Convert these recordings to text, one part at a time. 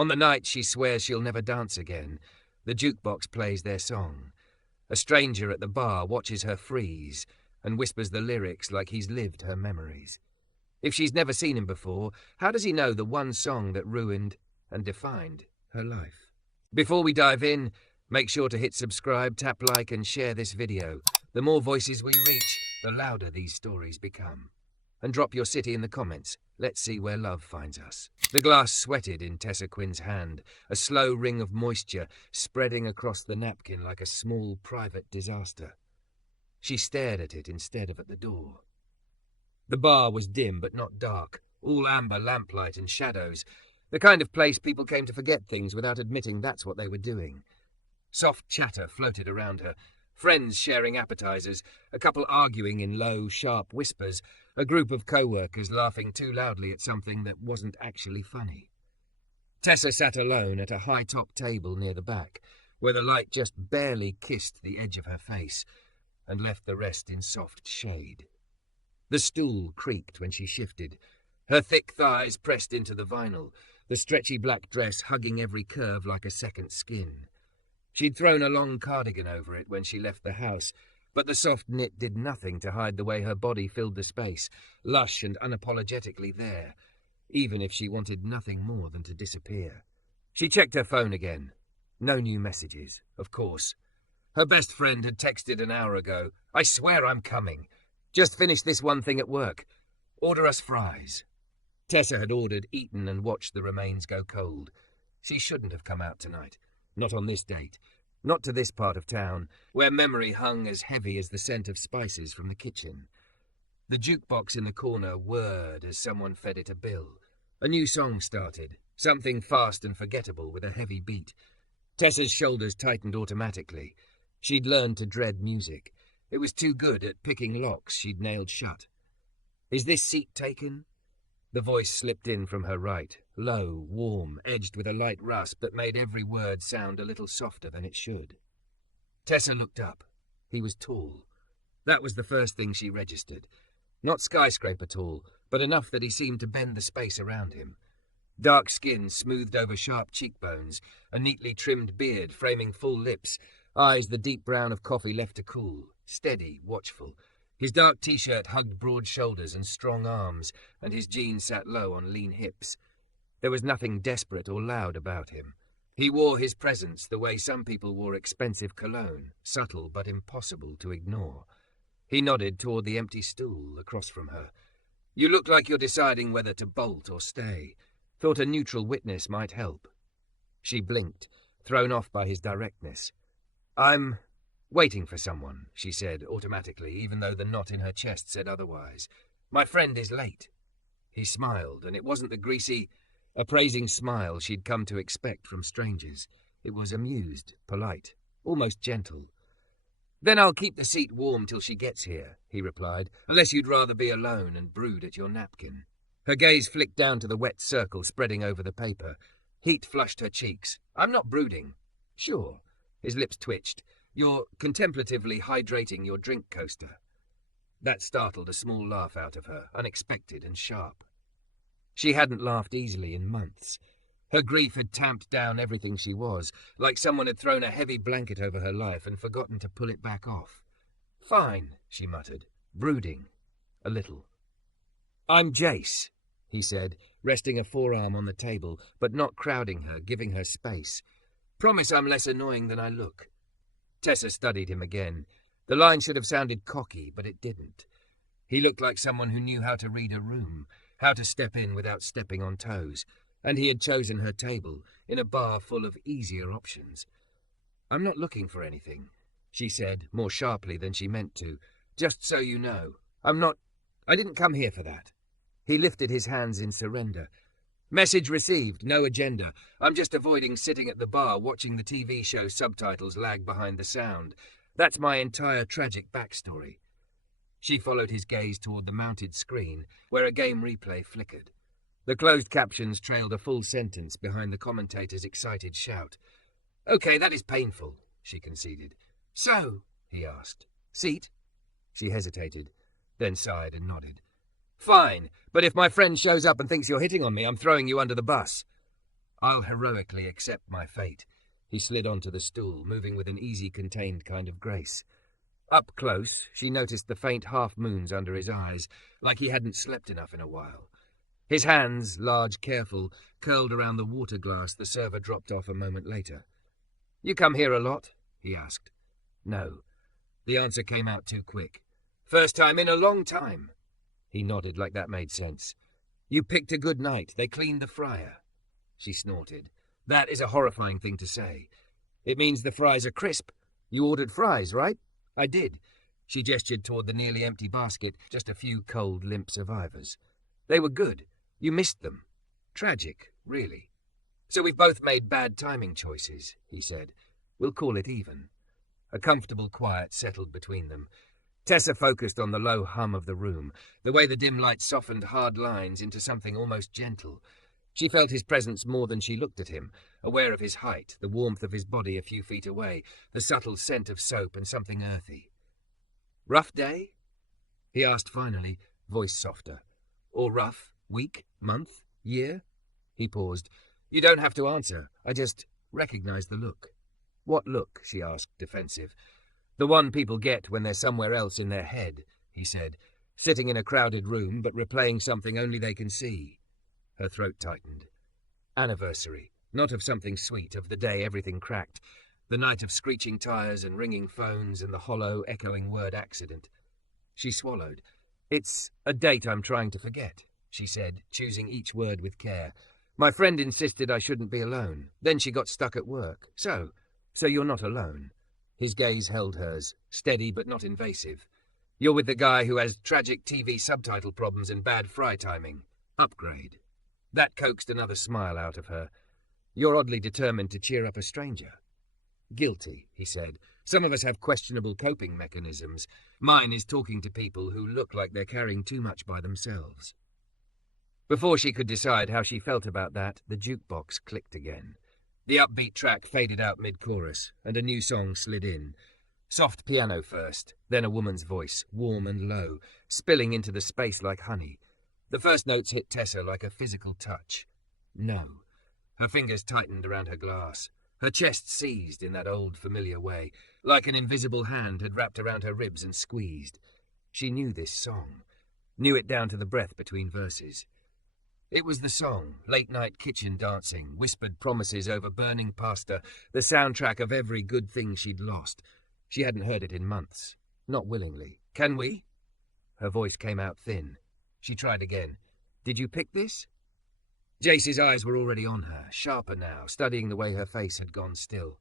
On the night she swears she'll never dance again, the jukebox plays their song. A stranger at the bar watches her freeze and whispers the lyrics like he's lived her memories. If she's never seen him before, how does he know the one song that ruined and defined her life? Before we dive in, make sure to hit subscribe, tap like and share this video. The more voices we reach, the louder these stories become. And drop your city in the comments. Let's see where love finds us. The glass sweated in Tessa Quinn's hand, a slow ring of moisture spreading across the napkin like a small private disaster. She stared at it instead of at the door. The bar was dim but not dark, all amber lamplight and shadows, the kind of place people came to forget things without admitting that's what they were doing. Soft chatter floated around her, friends sharing appetizers, a couple arguing in low, sharp whispers, a group of co-workers laughing too loudly at something that wasn't actually funny. Tessa sat alone at a high-top table near the back, where the light just barely kissed the edge of her face and left the rest in soft shade. The stool creaked when she shifted, her thick thighs pressed into the vinyl, the stretchy black dress hugging every curve like a second skin. She'd thrown a long cardigan over it when she left the house, but the soft knit did nothing to hide the way her body filled the space, lush and unapologetically there, even if she wanted nothing more than to disappear. She checked her phone again. No new messages, of course. Her best friend had texted an hour ago, "I swear I'm coming. Just finished this one thing at work. Order us fries." Tessa had ordered, eaten, and watched the remains go cold. She shouldn't have come out tonight. Not on this date. Not to this part of town, where memory hung as heavy as the scent of spices from the kitchen. The jukebox in the corner whirred as someone fed it a bill. A new song started, something fast and forgettable with a heavy beat. Tessa's shoulders tightened automatically. She'd learned to dread music. It was too good at picking locks she'd nailed shut. "Is this seat taken?" The voice slipped in from her right, low, warm, edged with a light rasp that made every word sound a little softer than it should. Tessa looked up. He was tall. That was the first thing she registered. Not skyscraper tall, but enough that he seemed to bend the space around him. Dark skin smoothed over sharp cheekbones, a neatly trimmed beard framing full lips, eyes the deep brown of coffee left to cool, steady, watchful. His dark t-shirt hugged broad shoulders and strong arms, and his jeans sat low on lean hips. There was nothing desperate or loud about him. He wore his presence the way some people wore expensive cologne, subtle but impossible to ignore. He nodded toward the empty stool across from her. "You look like you're deciding whether to bolt or stay. Thought a neutral witness might help." She blinked, thrown off by his directness. "I'm waiting for someone," she said automatically, even though the knot in her chest said otherwise. "My friend is late." He smiled, and it wasn't the greasy, appraising smile she'd come to expect from strangers. It was amused, polite, almost gentle. "Then I'll keep the seat warm till she gets here," he replied, "unless you'd rather be alone and brood at your napkin." Her gaze flicked down to the wet circle spreading over the paper. Heat flushed her cheeks. "I'm not brooding." "Sure." His lips twitched. "You're contemplatively hydrating your drink coaster." That startled a small laugh out of her, unexpected and sharp. She hadn't laughed easily in months. Her grief had tamped down everything she was, like someone had thrown a heavy blanket over her life and forgotten to pull it back off. "Fine," she muttered, brooding. A little. "I'm Jace," he said, resting a forearm on the table, but not crowding her, giving her space. "Promise I'm less annoying than I look." Tessa studied him again. The line should have sounded cocky, but it didn't. He looked like someone who knew how to read a room, how to step in without stepping on toes, and he had chosen her table, in a bar full of easier options. "I'm not looking for anything," she said, more sharply than she meant to. "Just so you know. I didn't come here for that." He lifted his hands in surrender. "Message received, no agenda. I'm just avoiding sitting at the bar watching the TV show subtitles lag behind the sound. That's my entire tragic backstory." She followed his gaze toward the mounted screen, where a game replay flickered. The closed captions trailed a full sentence behind the commentator's excited shout. "Okay, that is painful," she conceded. "So?" he asked. "Seat?" She hesitated, then sighed and nodded. "Fine, but if my friend shows up and thinks you're hitting on me, I'm throwing you under the bus." I'll heroically accept my fate. He slid onto the stool, moving with an easy, contained kind of grace. Up close, she noticed the faint half-moons under his eyes, like he hadn't slept enough in a while. His hands, large, careful, curled around the water glass the server dropped off a moment later. "You come here a lot?" he asked. "No." The answer came out too quick. "First time in a long time." He nodded like that made sense. "You picked a good night. They cleaned the fryer." She snorted. "That is a horrifying thing to say. It means the fries are crisp. You ordered fries, right?" "I did." She gestured toward the nearly empty basket, just a few cold, limp survivors. "They were good. You missed them. Tragic, really. So we've both made bad timing choices," he said. "We'll call it even." A comfortable quiet settled between them. Tessa focused on the low hum of the room, the way the dim light softened hard lines into something almost gentle. She felt his presence more than she looked at him, aware of his height, the warmth of his body a few feet away, the subtle scent of soap and something earthy. "Rough day?" he asked finally, voice softer. "Or rough? Week? Month? Year?" He paused. "You don't have to answer. I just recognize the look." "What look?" she asked, defensive. "The one people get when they're somewhere else in their head," he said, "sitting in a crowded room but replaying something only they can see." Her throat tightened. Anniversary. Not of something sweet, of the day everything cracked. The night of screeching tires and ringing phones and the hollow, echoing word accident. She swallowed. "It's a date I'm trying to forget," she said, choosing each word with care. "My friend insisted I shouldn't be alone. Then she got stuck at work. So you're not alone." His gaze held hers, steady but not invasive. "You're with the guy who has tragic TV subtitle problems and bad fry timing. Upgrade." That coaxed another smile out of her. "You're oddly determined to cheer up a stranger." "Guilty," he said. "Some of us have questionable coping mechanisms. Mine is talking to people who look like they're carrying too much by themselves." Before she could decide how she felt about that, the jukebox clicked again. The upbeat track faded out mid-chorus, and a new song slid in. Soft piano first, then a woman's voice, warm and low, spilling into the space like honey. The first notes hit Tessa like a physical touch. No. Her fingers tightened around her glass. Her chest seized in that old familiar way, like an invisible hand had wrapped around her ribs and squeezed. She knew this song. Knew it down to the breath between verses. It was the song, late-night kitchen dancing, whispered promises over burning pasta, the soundtrack of every good thing she'd lost. She hadn't heard it in months. Not willingly. "Can we?" Her voice came out thin. She tried again. "Did you pick this?" Jace's eyes were already on her, sharper now, studying the way her face had gone still.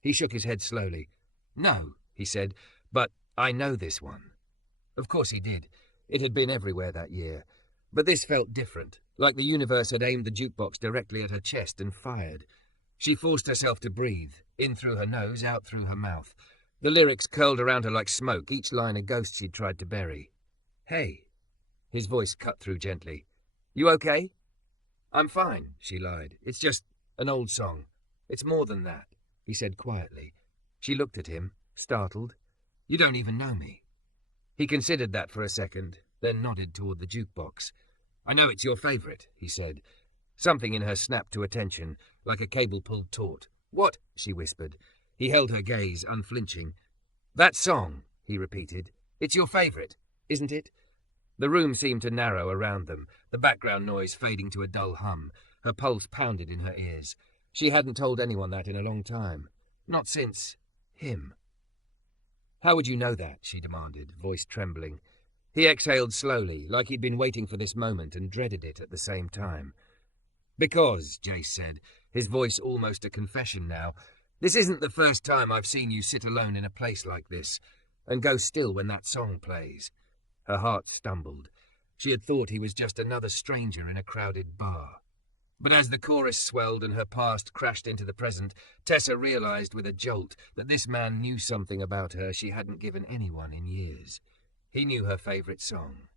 He shook his head slowly. "No," he said, "but I know this one." Of course he did. It had been everywhere that year. But this felt different, like the universe had aimed the jukebox directly at her chest and fired. She forced herself to breathe, in through her nose, out through her mouth. The lyrics curled around her like smoke, each line a ghost she'd tried to bury. "Hey." His voice cut through gently. "You okay?" "I'm fine," she lied. "It's just an old song. It's more than that," he said quietly. She looked at him, startled. "You don't even know me." He considered that for a second, then nodded toward the jukebox. "I know it's your favorite," he said. Something in her snapped to attention, like a cable pulled taut. "What?" she whispered. He held her gaze, unflinching. "That song," he repeated. "It's your favorite, isn't it?" The room seemed to narrow around them, the background noise fading to a dull hum. Her pulse pounded in her ears. She hadn't told anyone that in a long time. Not since him. "How would you know that?" she demanded, voice trembling. He exhaled slowly, like he'd been waiting for this moment and dreaded it at the same time. "Because," Jace said, his voice almost a confession now, "this isn't the first time I've seen you sit alone in a place like this, and go still when that song plays." Her heart stumbled. She had thought he was just another stranger in a crowded bar. But as the chorus swelled and her past crashed into the present, Tessa realized with a jolt that this man knew something about her she hadn't given anyone in years. He knew her favorite song.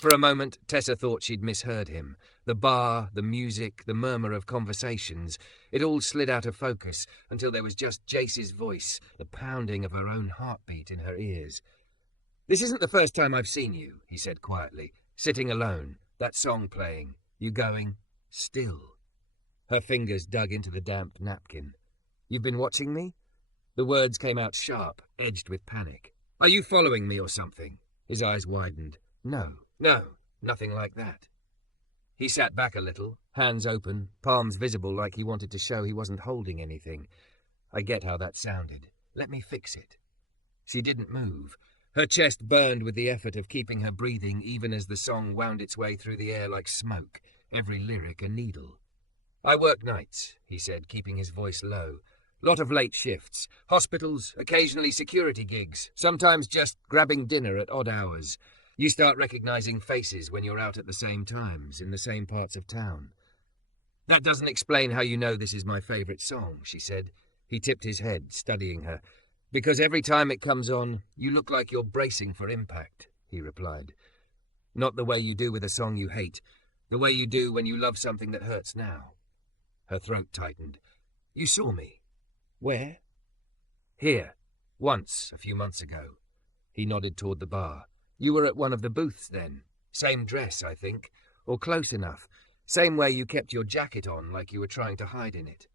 For a moment, Tessa thought she'd misheard him. The bar, the music, the murmur of conversations, it all slid out of focus until there was just Jace's voice, the pounding of her own heartbeat in her ears. "This isn't the first time I've seen you," he said quietly, "sitting alone, that song playing, you going, still." Her fingers dug into the damp napkin. "You've been watching me?" The words came out sharp, edged with panic. "Are you following me or something?" His eyes widened. No, nothing like that." He sat back a little, hands open, palms visible like he wanted to show he wasn't holding anything. "I get how that sounded. Let me fix it." She didn't move. Her chest burned with the effort of keeping her breathing even as the song wound its way through the air like smoke, every lyric a needle. "I work nights," he said, keeping his voice low. "Lot of late shifts, hospitals, occasionally security gigs, sometimes just grabbing dinner at odd hours. You start recognizing faces when you're out at the same times, in the same parts of town." "That doesn't explain how you know this is my favorite song," she said. He tipped his head, studying her. "Because every time it comes on, you look like you're bracing for impact," he replied. "Not the way you do with a song you hate, the way you do when you love something that hurts now." Her throat tightened. "You saw me." "Where?" "Here. Once, a few months ago." He nodded toward the bar. "You were at one of the booths then. Same dress, I think. Or close enough. Same way you kept your jacket on like you were trying to hide in it."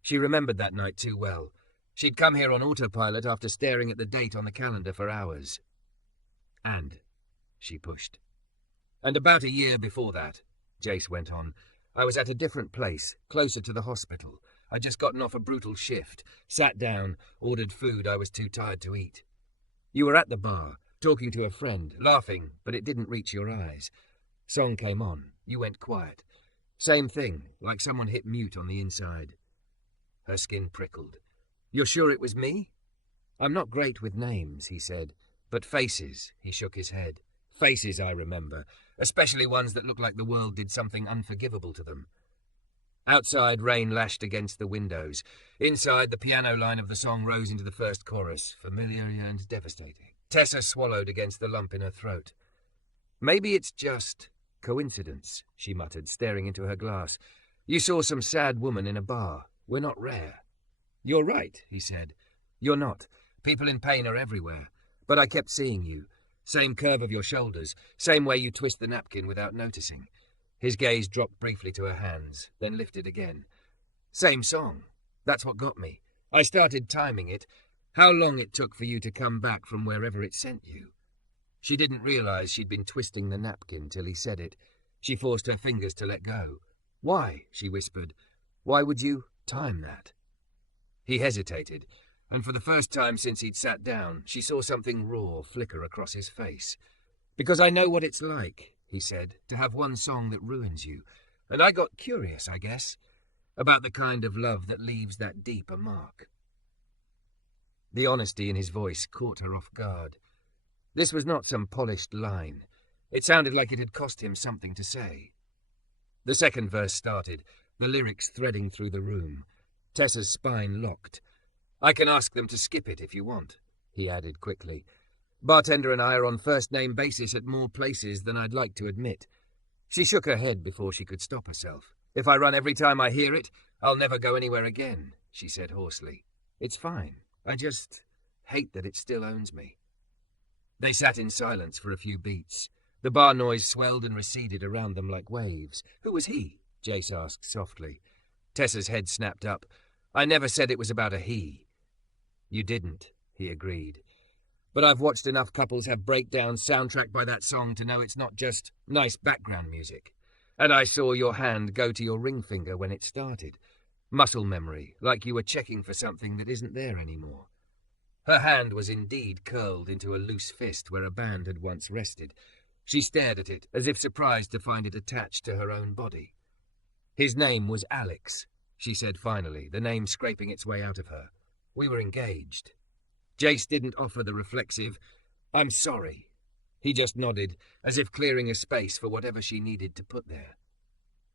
She remembered that night too well. She'd come here on autopilot after staring at the date on the calendar for hours. "And," she pushed. "And about a year before that," Jace went on, "I was at a different place, closer to the hospital. I'd just gotten off a brutal shift, sat down, ordered food I was too tired to eat. You were at the bar, talking to a friend, laughing, but it didn't reach your eyes. Song came on. You went quiet. Same thing, like someone hit mute on the inside." Her skin prickled. "You're sure it was me?" "I'm not great with names," he said. "But faces," he shook his head. "Faces I remember, especially ones that look like the world did something unforgivable to them." Outside, rain lashed against the windows. Inside, the piano line of the song rose into the first chorus, familiar and devastating. Tessa swallowed against the lump in her throat. "Maybe it's just coincidence," she muttered, staring into her glass. "You saw some sad woman in a bar. We're not rare." "You're right," he said. "You're not. People in pain are everywhere. But I kept seeing you. Same curve of your shoulders, same way you twist the napkin without noticing." His gaze dropped briefly to her hands, then lifted again. "Same song. That's what got me. I started timing it. How long it took for you to come back from wherever it sent you." She didn't realize she'd been twisting the napkin till he said it. She forced her fingers to let go. "Why?" she whispered. "Why would you time that?" He hesitated, and for the first time since he'd sat down, she saw something raw flicker across his face. "Because I know what it's like," he said, "to have one song that ruins you. And I got curious, I guess, about the kind of love that leaves that deep a mark." The honesty in his voice caught her off guard. This was not some polished line. It sounded like it had cost him something to say. The second verse started, the lyrics threading through the room. Tessa's spine locked. "I can ask them to skip it if you want," he added quickly. "Bartender and I are on first-name basis at more places than I'd like to admit." She shook her head before she could stop herself. "If I run every time I hear it, I'll never go anywhere again," she said hoarsely. "It's fine. I just hate that it still owns me." They sat in silence for a few beats. The bar noise swelled and receded around them like waves. "Who was he?" Jace asked softly. Tessa's head snapped up. "I never said it was about a he." "You didn't," he agreed. "But I've watched enough couples have breakdowns soundtracked by that song to know it's not just nice background music. And I saw your hand go to your ring finger when it started. Muscle memory, like you were checking for something that isn't there anymore." Her hand was indeed curled into a loose fist where a band had once rested. She stared at it, as if surprised to find it attached to her own body. "His name was Alex," she said finally, the name scraping its way out of her. "We were engaged." Jace didn't offer the reflexive, "I'm sorry." He just nodded, as if clearing a space for whatever she needed to put there.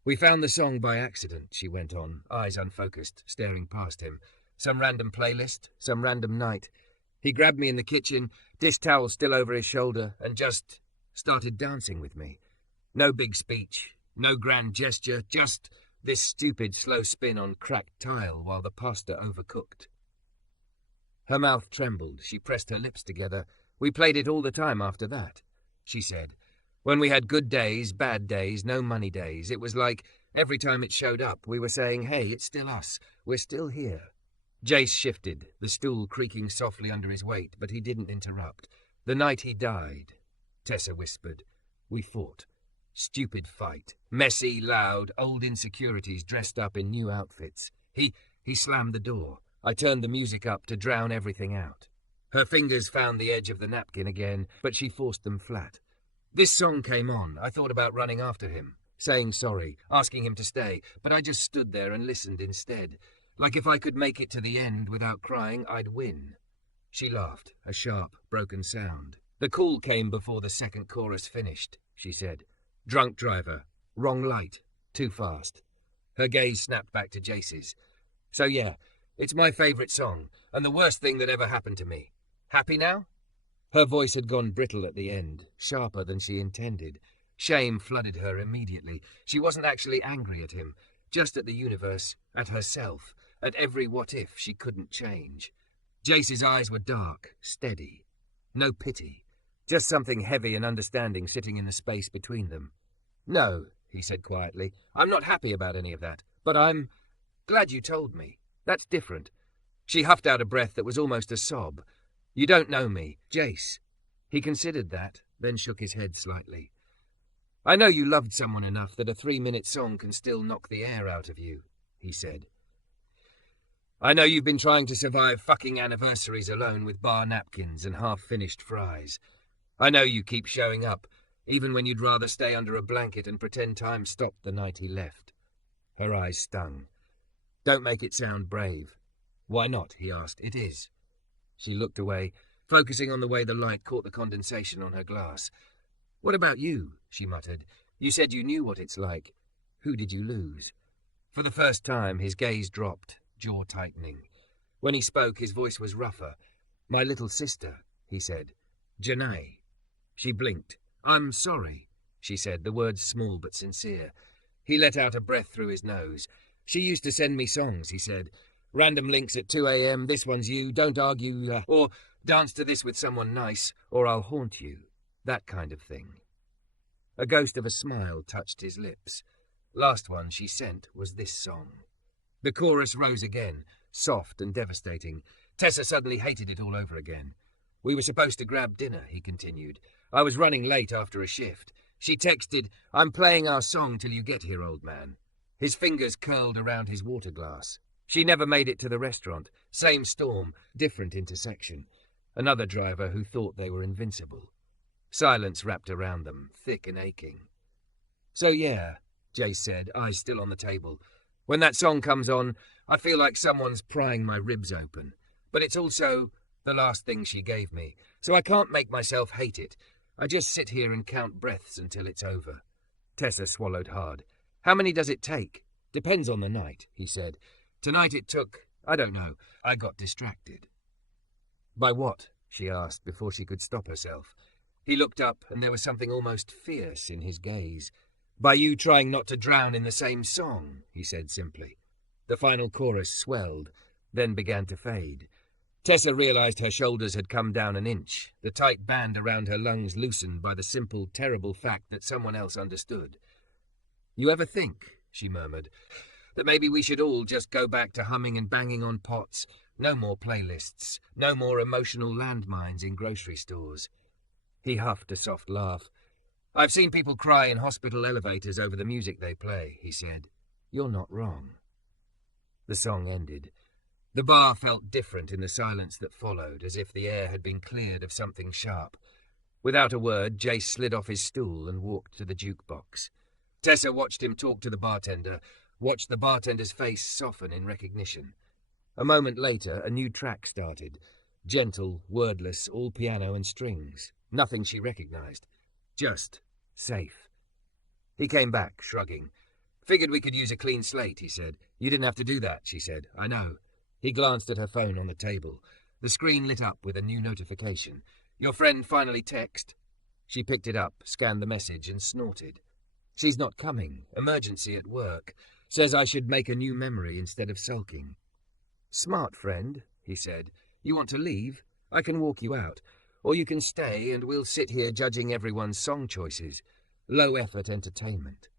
"We found the song by accident," she went on, eyes unfocused, staring past him. "Some random playlist, some random night. He grabbed me in the kitchen, dish towel still over his shoulder, and just started dancing with me. No big speech, no grand gesture, just this stupid slow spin on cracked tile while the pasta overcooked." Her mouth trembled. She pressed her lips together. "We played it all the time after that," she said. "When we had good days, bad days, no money days. It was like Every time it showed up, we were saying, hey, it's still us. We're still here. Jace shifted, the stool creaking softly under his weight, but he didn't interrupt. The night he died, Tessa whispered. We fought. Stupid fight. Messy, loud, old insecurities dressed up in new outfits. He slammed the door. I turned the music up to drown everything out. Her fingers found the edge of the napkin again, but she forced them flat. This song came on. I thought about running after him, saying sorry, asking him to stay, but I just stood there and listened instead. Like if I could make it to the end without crying, I'd win. She laughed, a sharp, broken sound. The call came before the second chorus finished, she said. Drunk driver. Wrong light. Too fast. Her gaze snapped back to Jace's. So yeah, it's my favourite song, and the worst thing that ever happened to me. Happy now? Her voice had gone brittle at the end, sharper than she intended. Shame flooded her immediately. She wasn't actually angry at him, just at the universe, at herself, at every what-if she couldn't change. Jace's eyes were dark, steady. No pity. Just something heavy and understanding sitting in the space between them. No, he said quietly, I'm not happy about any of that, but I'm glad you told me. That's different. She huffed out a breath that was almost a sob. You don't know me, Jace. He considered that, then shook his head slightly. I know you loved someone enough that a 3-minute song can still knock the air out of you, he said. I know you've been trying to survive fucking anniversaries alone with bar napkins and half-finished fries. I know you keep showing up, even when you'd rather stay under a blanket and pretend time stopped the night he left. Her eyes stung. Don't make it sound brave. Why not? He asked. It is. She looked away, focusing on the way the light caught the condensation on her glass. What about you? She muttered. You said you knew what it's like. Who did you lose? For the first time, his gaze dropped, jaw tightening. When he spoke, his voice was rougher. My little sister, he said. Janae. She blinked. I'm sorry, she said, the words small but sincere. He let out a breath through his nose. She used to send me songs, he said. Random links at 2 a.m, this one's you, don't argue, or dance to this with someone nice, or I'll haunt you. That kind of thing. A ghost of a smile touched his lips. Last one she sent was this song. The chorus rose again, soft and devastating. Tessa suddenly hated it all over again. We were supposed to grab dinner, he continued. I was running late after a shift. She texted, I'm playing our song till you get here, old man. His fingers curled around his water glass. She never made it to the restaurant. Same storm, different intersection. Another driver who thought they were invincible. Silence wrapped around them, thick and aching. So yeah, Jace said, eyes still on the table. When that song comes on, I feel like someone's prying my ribs open. But it's also the last thing she gave me, so I can't make myself hate it. I just sit here and count breaths until it's over. Tessa swallowed hard. How many does it take? Depends on the night, he said. Tonight it took, I don't know, I got distracted. By what? She asked before she could stop herself. He looked up and there was something almost fierce in his gaze. By you trying not to drown in the same song, he said simply. The final chorus swelled, then began to fade. Tessa realized her shoulders had come down an inch, the tight band around her lungs loosened by the simple, terrible fact that someone else understood. You ever think, she murmured, that maybe we should all just go back to humming and banging on pots? No more playlists, no more emotional landmines in grocery stores. He huffed a soft laugh. I've seen people cry in hospital elevators over the music they play, he said. You're not wrong. The song ended. The bar felt different in the silence that followed, as if the air had been cleared of something sharp. Without a word, Jace slid off his stool and walked to the jukebox. Tessa watched him talk to the bartender, watched the bartender's face soften in recognition. A moment later, a new track started. Gentle, wordless, all piano and strings. Nothing she recognized. Just safe. He came back, shrugging. Figured we could use a clean slate, he said. You didn't have to do that, she said. I know. He glanced at her phone on the table. The screen lit up with a new notification. Your friend finally text? She picked it up, scanned the message, and snorted. She's not coming. Emergency at work. Says I should make a new memory instead of sulking. Smart friend, he said. You want to leave? I can walk you out. Or you can stay and we'll sit here judging everyone's song choices. Low-effort entertainment.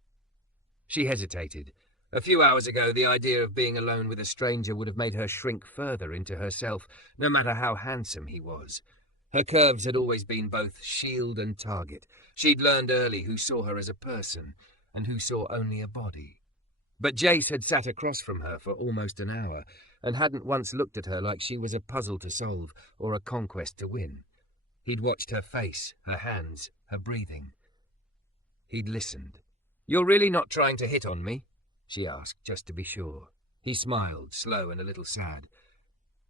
She hesitated. A few hours ago, the idea of being alone with a stranger would have made her shrink further into herself, no matter how handsome he was. Her curves had always been both shield and target. She'd learned early who saw her as a person, and who saw only a body. But Jace had sat across from her for almost an hour, and hadn't once looked at her like she was a puzzle to solve or a conquest to win. He'd watched her face, her hands, her breathing. He'd listened. "You're really not trying to hit on me?" she asked, just to be sure. He smiled, slow and a little sad.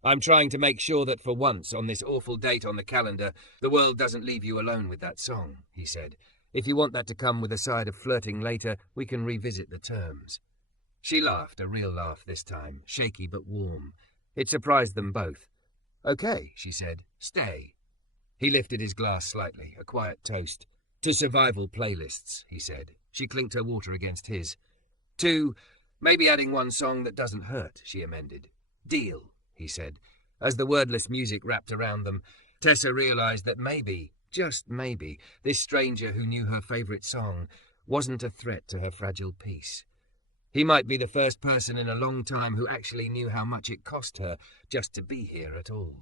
"I'm trying to make sure that for once, on this awful date on the calendar, the world doesn't leave you alone with that song," he said. "If you want that to come with a side of flirting later, we can revisit the terms." She laughed, a real laugh this time, shaky but warm. It surprised them both. "Okay," she said. "Stay." He lifted his glass slightly, a quiet toast. "To survival playlists," he said. She clinked her water against his. "To maybe adding one song that doesn't hurt," she amended. "Deal," he said. As the wordless music wrapped around them, Tessa realized that maybe, just maybe, this stranger who knew her favorite song wasn't a threat to her fragile peace. He might be the first person in a long time who actually knew how much it cost her just to be here at all.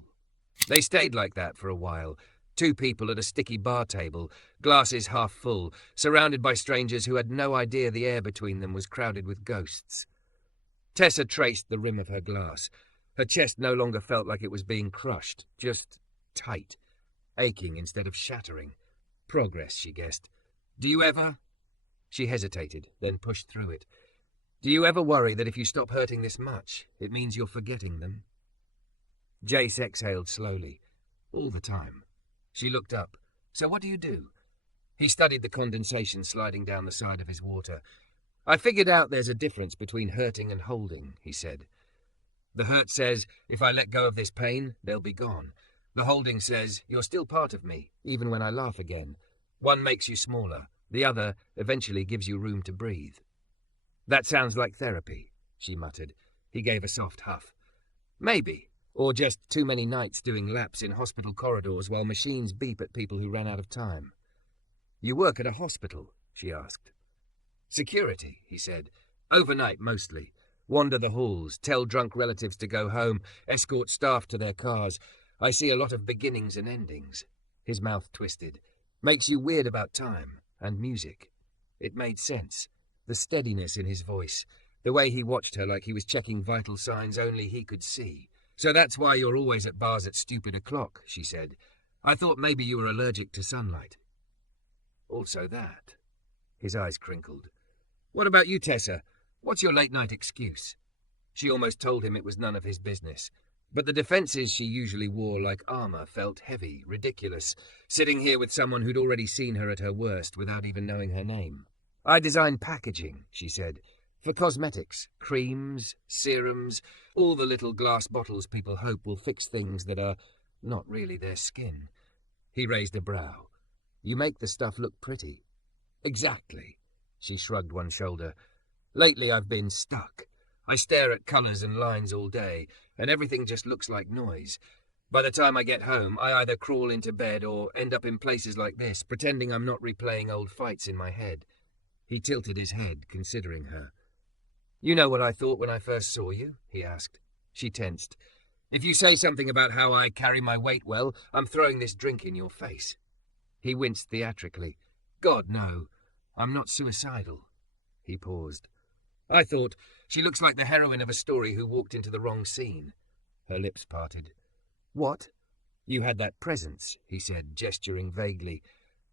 They stayed like that for a while, two people at a sticky bar table, glasses half full, surrounded by strangers who had no idea the air between them was crowded with ghosts. Tessa traced the rim of her glass. Her chest no longer felt like it was being crushed, just tight, aching instead of shattering. Progress, she guessed. "Do you ever—" She hesitated, then pushed through it. "Do you ever worry that if you stop hurting this much, it means you're forgetting them?" Jace exhaled slowly. "All the time." She looked up. "So what do you do?" He studied the condensation sliding down the side of his water. "I figured out there's a difference between hurting and holding," he said. "The hurt says, if I let go of this pain, they'll be gone. The holding says, you're still part of me, even when I laugh again. One makes you smaller. The other eventually gives you room to breathe." "That sounds like therapy," she muttered. He gave a soft huff. "Maybe. Or just too many nights doing laps in hospital corridors while machines beep at people who ran out of time." "You work at a hospital?" she asked. "Security," he said. "Overnight, mostly. Wander the halls, tell drunk relatives to go home, escort staff to their cars. I see a lot of beginnings and endings." His mouth twisted. "Makes you weird about time and music." It made sense. The steadiness in his voice, the way he watched her like he was checking vital signs only he could see. "So that's why you're always at bars at stupid o'clock," she said. "I thought maybe you were allergic to sunlight." "Also that." His eyes crinkled. "What about you, Tessa? What's your late-night excuse?" She almost told him it was none of his business. But the defences she usually wore like armour felt heavy, ridiculous, sitting here with someone who'd already seen her at her worst without even knowing her name. "I design packaging," she said. "For cosmetics, creams, serums, all the little glass bottles people hope will fix things that are not really their skin." He raised a brow. "You make the stuff look pretty." "Exactly." She shrugged one shoulder. "Lately I've been stuck. I stare at colours and lines all day, and everything just looks like noise. By the time I get home, I either crawl into bed or end up in places like this, pretending I'm not replaying old fights in my head." He tilted his head, considering her. "You know what I thought when I first saw you?" he asked. She tensed. "If you say something about how I carry my weight well, I'm throwing this drink in your face." He winced theatrically. "God, no. I'm not suicidal." He paused. "I thought, she looks like the heroine of a story who walked into the wrong scene." Her lips parted. "What?" "You had that presence," he said, gesturing vaguely.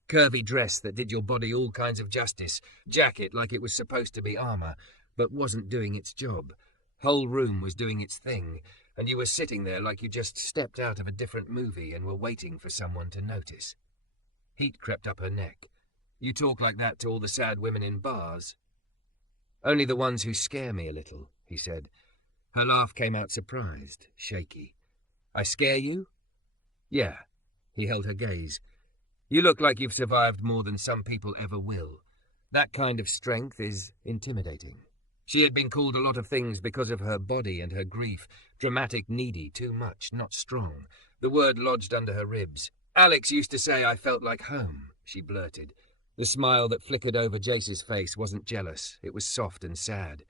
"Curvy dress that did your body all kinds of justice, jacket like it was supposed to be armour, but wasn't doing its job. Whole room was doing its thing, and you were sitting there like you just stepped out of a different movie and were waiting for someone to notice." Heat crept up her neck. "You talk like that to all the sad women in bars?" "Only the ones who scare me a little," he said. Her laugh came out surprised, shaky. "I scare you?" "Yeah." He held her gaze. "You look like you've survived more than some people ever will. That kind of strength is intimidating." She had been called a lot of things because of her body and her grief. Dramatic, needy, too much, not strong. The word lodged under her ribs. "Alex used to say I felt like home," she blurted. The smile that flickered over Jace's face wasn't jealous. It was soft and sad.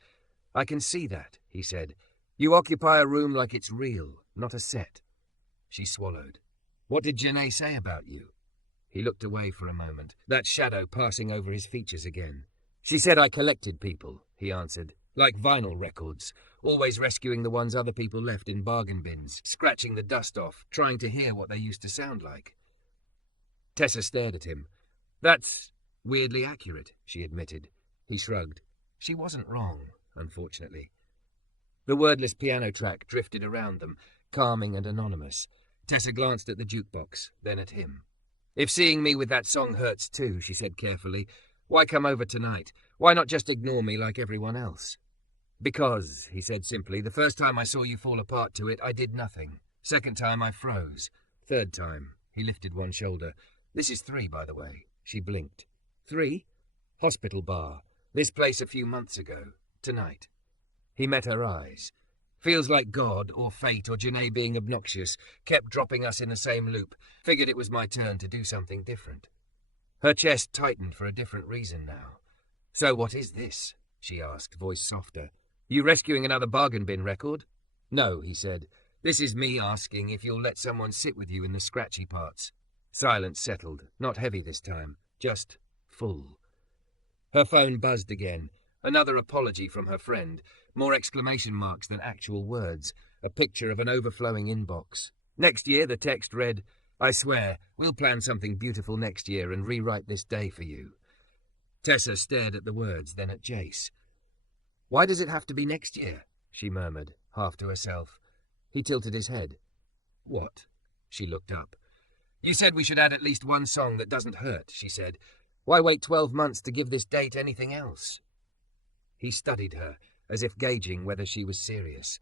"I can see that," he said. "You occupy a room like it's real, not a set." She swallowed. "What did Janae say about you?" He looked away for a moment, that shadow passing over his features again. "She said I collected people," he answered, "like vinyl records, always rescuing the ones other people left in bargain bins, scratching the dust off, trying to hear what they used to sound like." Tessa stared at him. "That's weirdly accurate," she admitted. He shrugged. She wasn't wrong, unfortunately. The wordless piano track drifted around them, calming and anonymous. Tessa glanced at the jukebox, then at him. "If seeing me with that song hurts too," she said carefully, "why come over tonight? Why not just ignore me like everyone else?" "Because," he said simply, "the first time I saw you fall apart to it, I did nothing. Second time, I froze. Third time," he lifted one shoulder. "This is 3, by the way." She blinked. 3? Hospital bar. This place a few months ago. Tonight. He met her eyes. Feels like God, or fate, or Janae being obnoxious, kept dropping us in the same loop. Figured it was my turn to do something different. Her chest tightened for a different reason now. "So what is this?" she asked, voice softer. "You rescuing another bargain bin record?" "No," he said. "This is me asking if you'll let someone sit with you in the scratchy parts." Silence settled, not heavy this time, just full. Her phone buzzed again. Another apology from her friend. More exclamation marks than actual words. A picture of an overflowing inbox. Next year, the text read, "I swear, we'll plan something beautiful next year and rewrite this day for you." Tessa stared at the words, then at Jace. "Why does it have to be next year?" she murmured, half to herself. He tilted his head. "What?" She looked up. "You said we should add at least one song that doesn't hurt," she said. "Why wait 12 months to give this date anything else?" He studied her, as if gauging whether she was serious.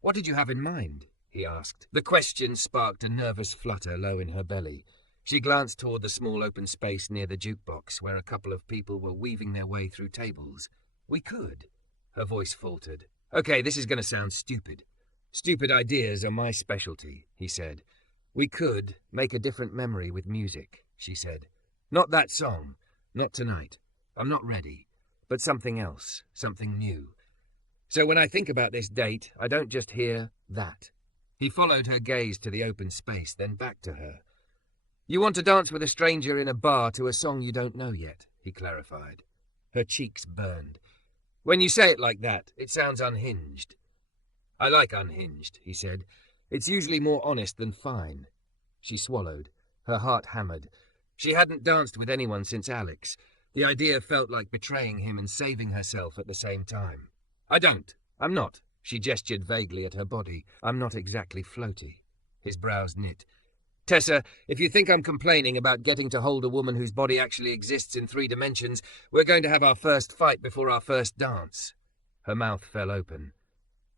"What did you have in mind?" he asked. The question sparked a nervous flutter low in her belly. She glanced toward the small open space near the jukebox, where a couple of people were weaving their way through tables. "We could." Her voice faltered. "Okay, this is going to sound stupid. Stupid ideas are my specialty," he said. "We could make a different memory with music," she said. "Not that song. Not tonight. I'm not ready. But something else. Something new. So when I think about this date, I don't just hear that." He followed her gaze to the open space, then back to her. "You want to dance with a stranger in a bar to a song you don't know yet," he clarified. Her cheeks burned. "When you say it like that, it sounds unhinged." "I like unhinged," he said. "It's usually more honest than fine." She swallowed. Her heart hammered. She hadn't danced with anyone since Alex. The idea felt like betraying him and saving herself at the same time. I'm not." She gestured vaguely at her body. "I'm not exactly floaty." His brows knit. "Tessa, if you think I'm complaining about getting to hold a woman whose body actually exists in 3 dimensions, we're going to have our first fight before our first dance." Her mouth fell open.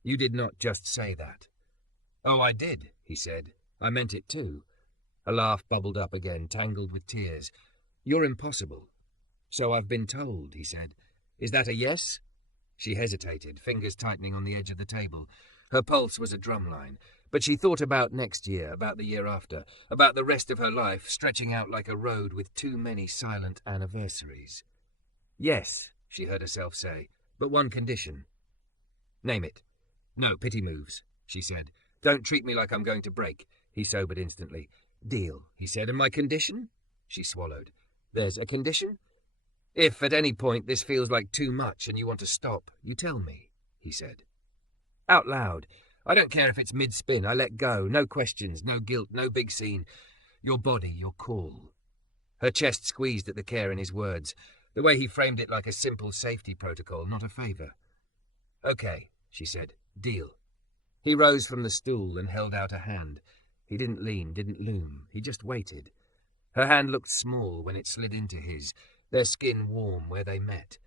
"You did not just say that." "Oh, I did," he said. "I meant it too." A laugh bubbled up again, tangled with tears. "You're impossible." "So I've been told," he said. "Is that a yes?" She hesitated, fingers tightening on the edge of the table. Her pulse was a drumline, but she thought about next year, about the year after, about the rest of her life stretching out like a road with too many silent anniversaries. "Yes," she heard herself say, "but one condition." "Name it." "No, pity moves," she said. "Don't treat me like I'm going to break." He sobered instantly. "Deal," he said. "And my condition?" She swallowed. "There's a condition?" "If at any point this feels like too much and you want to stop, you tell me," he said. Out loud. "I don't care if it's mid-spin. I let go. No questions, no guilt, no big scene. Your body, your call." Her chest squeezed at the care in his words, the way he framed it like a simple safety protocol, not a favor. "Okay," she said. "Deal." He rose from the stool and held out a hand. He didn't lean, didn't loom. He just waited. Her hand looked small when it slid into his, their skin warm where they met.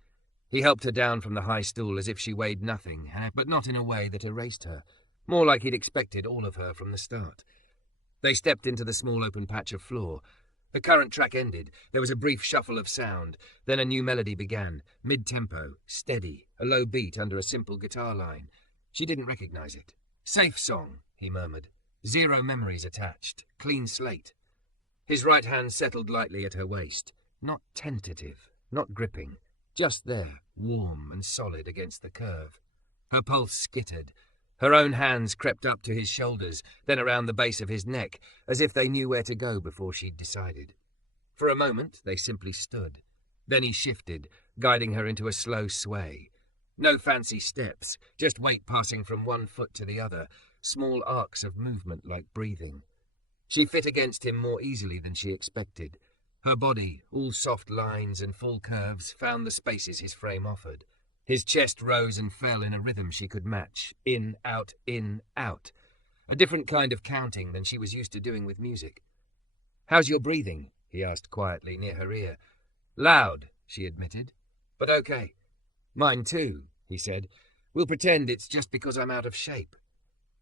He helped her down from the high stool as if she weighed nothing, but not in a way that erased her, more like he'd expected all of her from the start. They stepped into the small open patch of floor. The current track ended. There was a brief shuffle of sound. Then a new melody began, mid-tempo, steady, a low beat under a simple guitar line. She didn't recognize it. "Safe song," he murmured. "Zero memories attached. Clean slate." His right hand settled lightly at her waist. Not tentative, not gripping, just there, warm and solid against the curve. Her pulse skittered. Her own hands crept up to his shoulders, then around the base of his neck, as if they knew where to go before she'd decided. For a moment, they simply stood. Then he shifted, guiding her into a slow sway. No fancy steps, just weight passing from one foot to the other, small arcs of movement like breathing. She fit against him more easily than she expected. Her body, all soft lines and full curves, found the spaces his frame offered. His chest rose and fell in a rhythm she could match. In, out, in, out. A different kind of counting than she was used to doing with music. "How's your breathing?" he asked quietly near her ear. "Loud," she admitted, "but okay." "Mine too," he said. "We'll pretend it's just because I'm out of shape."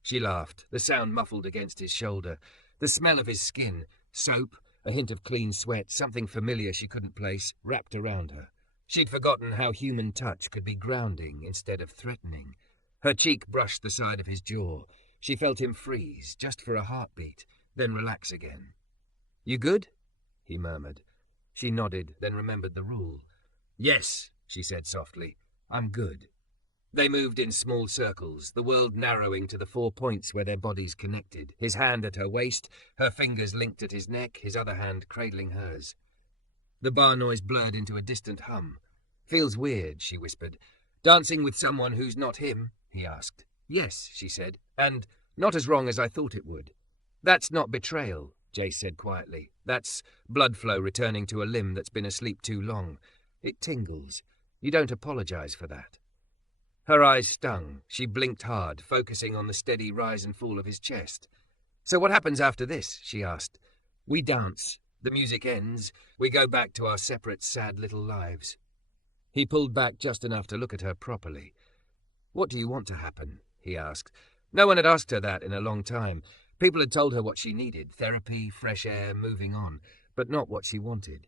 She laughed, the sound muffled against his shoulder. The smell of his skin, soap, a hint of clean sweat, something familiar she couldn't place, wrapped around her. She'd forgotten how human touch could be grounding instead of threatening. Her cheek brushed the side of his jaw. She felt him freeze, just for a heartbeat, then relax again. "You good?" he murmured. She nodded, then remembered the rule. "Yes," she said softly, "I'm good." They moved in small circles, the world narrowing to the 4 points where their bodies connected, his hand at her waist, her fingers linked at his neck, his other hand cradling hers. The bar noise blurred into a distant hum. "Feels weird," she whispered. "Dancing with someone who's not him?" he asked. "Yes," she said, "and not as wrong as I thought it would." "That's not betrayal," Jace said quietly. "That's blood flow returning to a limb that's been asleep too long. It tingles. You don't apologize for that." Her eyes stung. She blinked hard, focusing on the steady rise and fall of his chest. "So what happens after this?" she asked. "We dance. The music ends. We go back to our separate, sad little lives." He pulled back just enough to look at her properly. "What do you want to happen?" he asked. No one had asked her that in a long time. People had told her what she needed, therapy, fresh air, moving on, but not what she wanted.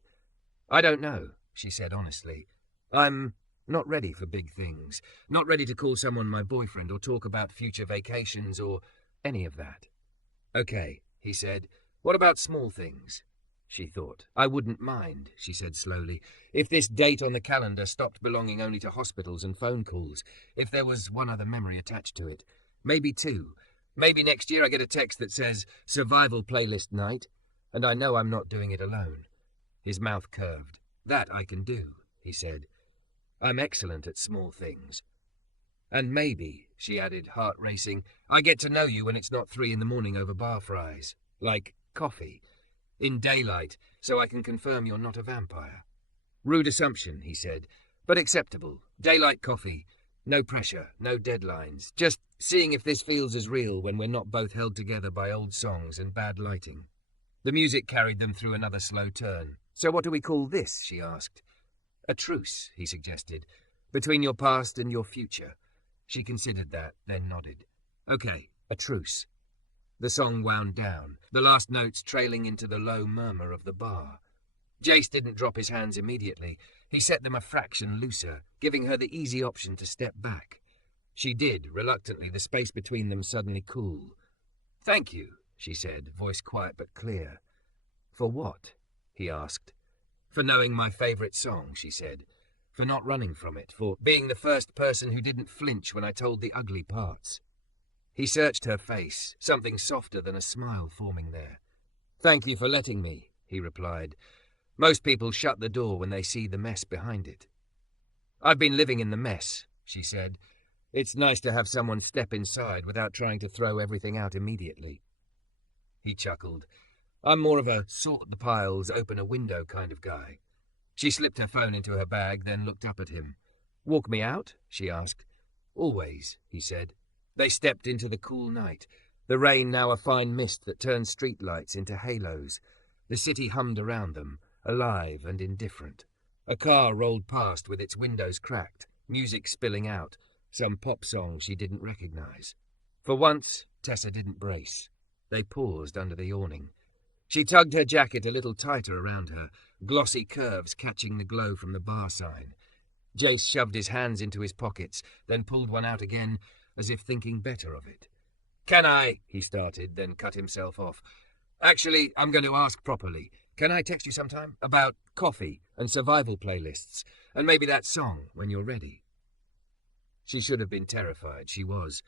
"I don't know," she said honestly. "I'm not ready for big things. Not ready to call someone my boyfriend or talk about future vacations or any of that." "Okay," he said. "What about small things?" She thought. "I wouldn't mind," she said slowly, "if this date on the calendar stopped belonging only to hospitals and phone calls, if there was one other memory attached to it. Maybe two. Maybe next year I get a text that says, 'Survival Playlist Night,' and I know I'm not doing it alone." His mouth curved. "That I can do," he said. "I'm excellent at small things." "And maybe," she added, heart racing, "I get to know you when it's not 3 a.m. over bar fries. Like coffee. In daylight, so I can confirm you're not a vampire." "Rude assumption," he said, "but acceptable. Daylight coffee. No pressure, no deadlines. Just seeing if this feels as real when we're not both held together by old songs and bad lighting." The music carried them through another slow turn. "So what do we call this?" she asked. "A truce," he suggested, "between your past and your future." She considered that, then nodded. "Okay, a truce." The song wound down, the last notes trailing into the low murmur of the bar. Jace didn't drop his hands immediately. He set them a fraction looser, giving her the easy option to step back. She did, reluctantly, the space between them suddenly cool. "Thank you," she said, voice quiet but clear. "For what?" he asked. "For knowing my favourite song," she said. "For not running from it, for being the first person who didn't flinch when I told the ugly parts." He searched her face, something softer than a smile forming there. "Thank you for letting me," he replied. "Most people shut the door when they see the mess behind it." "I've been living in the mess," she said. "It's nice to have someone step inside without trying to throw everything out immediately." He chuckled. "I'm more of a sort the piles, open a window kind of guy." She slipped her phone into her bag, then looked up at him. "Walk me out?" she asked. "Always," he said. They stepped into the cool night, the rain now a fine mist that turned streetlights into halos. The city hummed around them, alive and indifferent. A car rolled past with its windows cracked, music spilling out, some pop song she didn't recognize. For once, Tessa didn't brace. They paused under the awning. She tugged her jacket a little tighter around her, glossy curves catching the glow from the bar sign. Jace shoved his hands into his pockets, then pulled one out again, as if thinking better of it. "Can I?" he started, then cut himself off. "Actually, I'm going to ask properly. Can I text you sometime? About coffee and survival playlists, and maybe that song when you're ready. She should have been terrified, she was.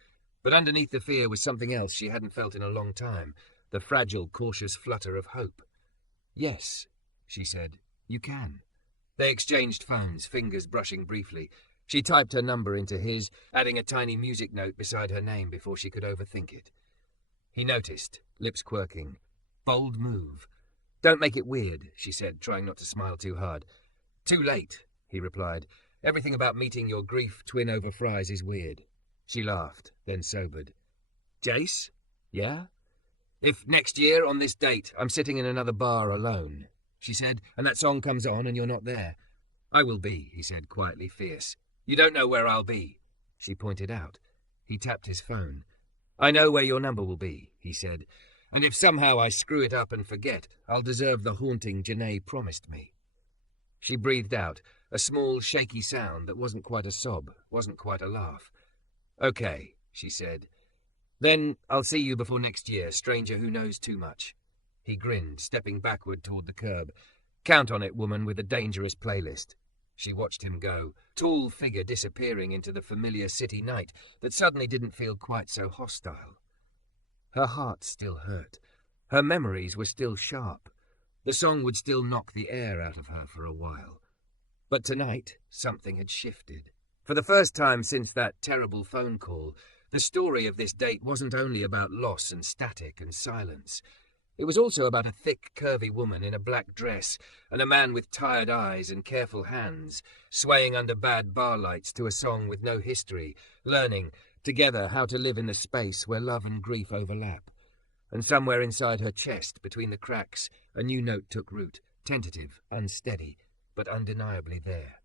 But underneath the fear was something else she hadn't felt in a long time, the fragile, cautious flutter of hope. Yes, she said, you can. They exchanged phones, fingers brushing briefly. She typed her number into his, adding a tiny music note beside her name before she could overthink it. He noticed, lips quirking. Bold move. Don't make it weird, she said, trying not to smile too hard. Too late, he replied. Everything about meeting your grief twin over fries is weird. She laughed, then sobered. Jace? Yeah? If next year, on this date, I'm sitting in another bar alone, she said, and that song comes on and you're not there. I will be, he said, quietly fierce. You don't know where I'll be, she pointed out. He tapped his phone. I know where your number will be, he said, and if somehow I screw it up and forget, I'll deserve the haunting Janae promised me. She breathed out, a small, shaky sound that wasn't quite a sob, wasn't quite a laugh. Okay, she said. Then I'll see you before next year, stranger who knows too much. He grinned, stepping backward toward the curb. Count on it, woman with a dangerous playlist. She watched him go, tall figure disappearing into the familiar city night that suddenly didn't feel quite so hostile. Her heart still hurt. Her memories were still sharp. The song would still knock the air out of her for a while. But tonight, something had shifted. For the first time since that terrible phone call, the story of this date wasn't only about loss and static and silence. It was also about a thick, curvy woman in a black dress and a man with tired eyes and careful hands, swaying under bad bar lights to a song with no history, learning, together, how to live in the space where love and grief overlap. And somewhere inside her chest, between the cracks, a new note took root, tentative, unsteady, but undeniably there.